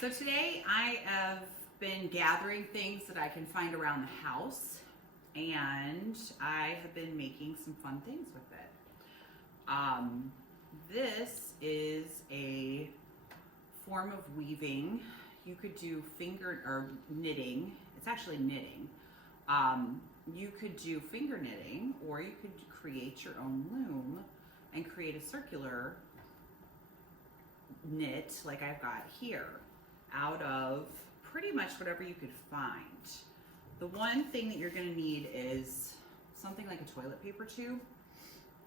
So today I have been gathering things that I can find around the house, and I have been making some fun things with it. This is a form of weaving. You could do finger or knitting. It's actually knitting. You could do finger knitting, or you could create your own loom and create a circular knit like I've got here out of pretty much whatever you could find. The one thing that you're going to need is something like a toilet paper tube.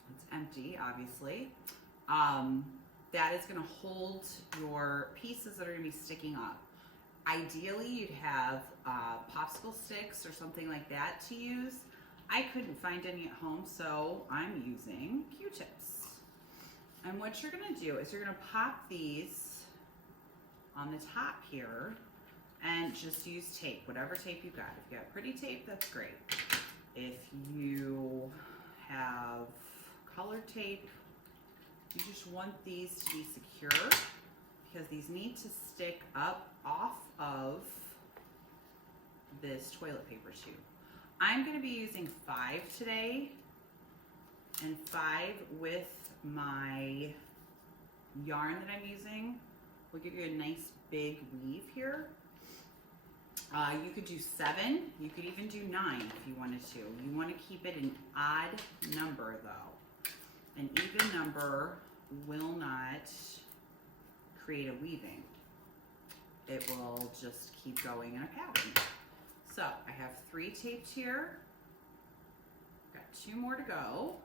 It's empty, obviously. That is going to hold your pieces that are going to be sticking up. Ideally, you'd have popsicle sticks or something like that to use. I couldn't find any at home, so I'm using Q-tips. And what you're going to do is you're going to pop these on the top here and just use tape, whatever tape you got. If you got pretty tape, that's great. If you have colored tape, you just want these to be secure because these need to stick up off of this toilet paper tube. I'm going to be using 5 today, and 5 with my yarn that I'm using will give you a nice big weave here. You could do 7, you could even do 9 if you wanted to. You want to keep it an odd number though. An even number will not create a weaving. It will just keep going in a pattern. So I have 3 taped here. Got 2 more to go.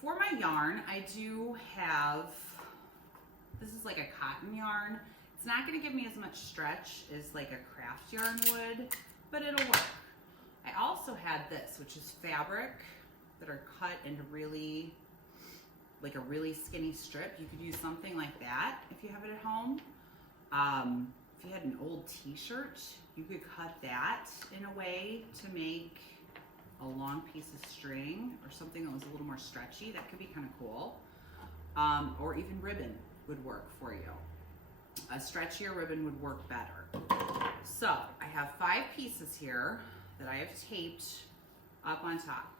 For my yarn, I do have, this is like a cotton yarn. It's not going to give me as much stretch as like a craft yarn would, but it'll work. I also had this, which is fabric that are cut into really, like a really skinny strip. You could use something like that if you have it at home. If you had an old t-shirt, you could cut that in a way to make a long piece of string or something that was a little more stretchy. That could be kind of cool. Or even ribbon would work for you. A stretchier ribbon would work better. So I have 5 pieces here that I have taped up on top.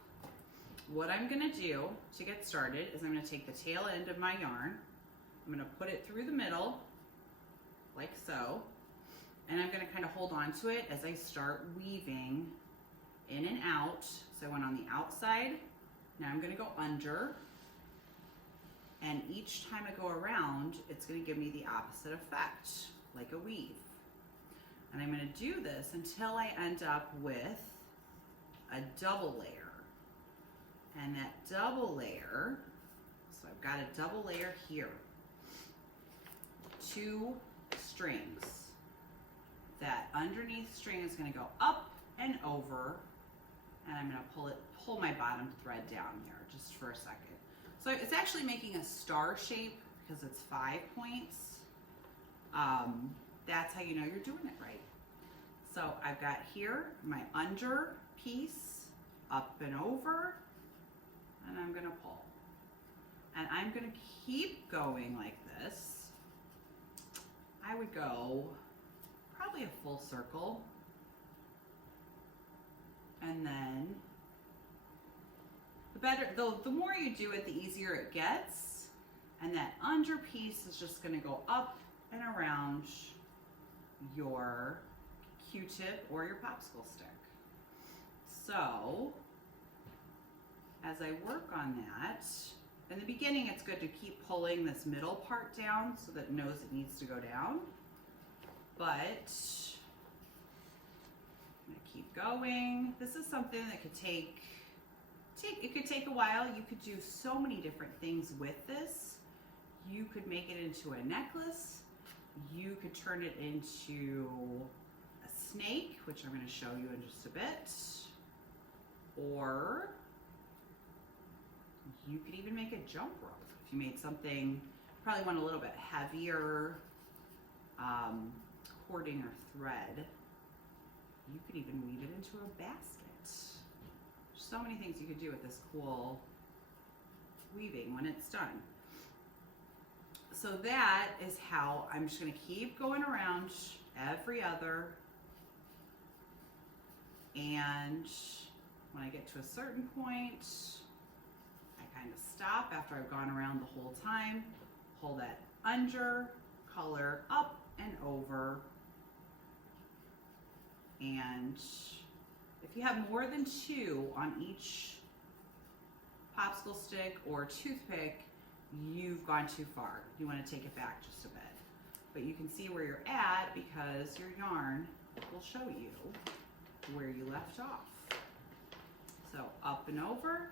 What I'm going to do to get started is I'm going to take the tail end of my yarn, I'm going to put it through the middle like so, and I'm going to kind of hold on to it as I start weaving in and out. So I went on the outside, now I'm going to go under, and each time I go around, it's going to give me the opposite effect, like a weave. And I'm going to do this until I end up with a double layer. And that double layer, so I've got a double layer here, 2 strings. That underneath string is going to go up and over, and I'm going to pull my bottom thread down there just for a second. So it's actually making a star shape because it's 5 points. That's how you know you're doing it right. So I've got here my under piece, up and over, and I'm going to pull. And I'm going to keep going like this. I would go probably a full circle, and then the more you do it, the easier it gets. And that under piece is just going to go up and around your Q-tip or your popsicle stick. So as I work on that, in the beginning it's good to keep pulling this middle part down so that it knows it needs to go down. But I'm going to keep going. This is something that could take a while. You could do so many different things with this. You could make it into a necklace. You could turn it into a snake, which I'm going to show you in just a bit. Or you could even make a jump rope. If you made something, probably want a little bit heavier cording or thread, you could even weave it into a basket. There's so many things you could do with this cool weaving when it's done. So that is how I'm just going to keep going around every other. And when I get to a certain point, I kind of stop after I've gone around the whole time, pull that under, color up and over. And if you have more than 2 on each popsicle stick or toothpick, you've gone too far. You want to take it back just a bit. But you can see where you're at because your yarn will show you where you left off. So up and over,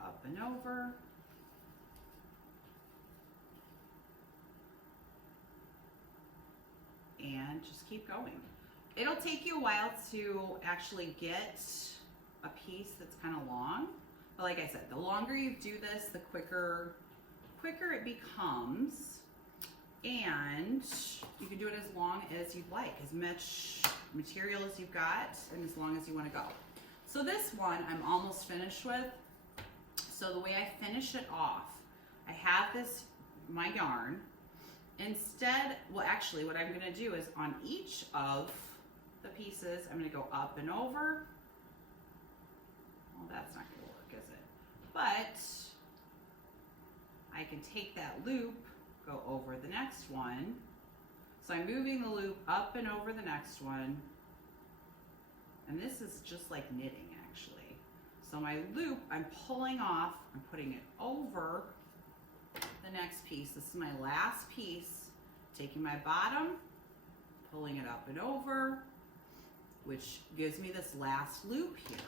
up and over. And just keep going. It'll take you a while to actually get a piece that's kind of long. But like I said, the longer you do this, the quicker it becomes. And you can do it as long as you'd like, as much material as you've got and as long as you want to go. So this one I'm almost finished with. So the way I finish it off, I have my yarn. Instead, well actually what I'm going to do is on each of the pieces, I'm going to go up and over. Well, that's not going to work, is it? But I can take that loop, go over the next one. So I'm moving the loop up and over the next one. And this is just like knitting actually. So my loop, I'm pulling off, I'm putting it over the next piece. This is my last piece. Taking my bottom, pulling it up and over, which gives me this last loop here.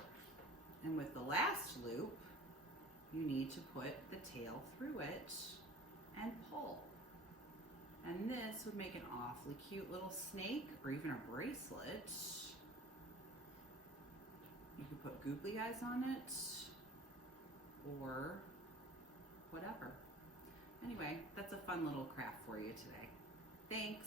And with the last loop, you need to put the tail through it and pull. And this would make an awfully cute little snake or even a bracelet. You could put googly eyes on it or whatever. Anyway, that's a fun little craft for you today. Thanks.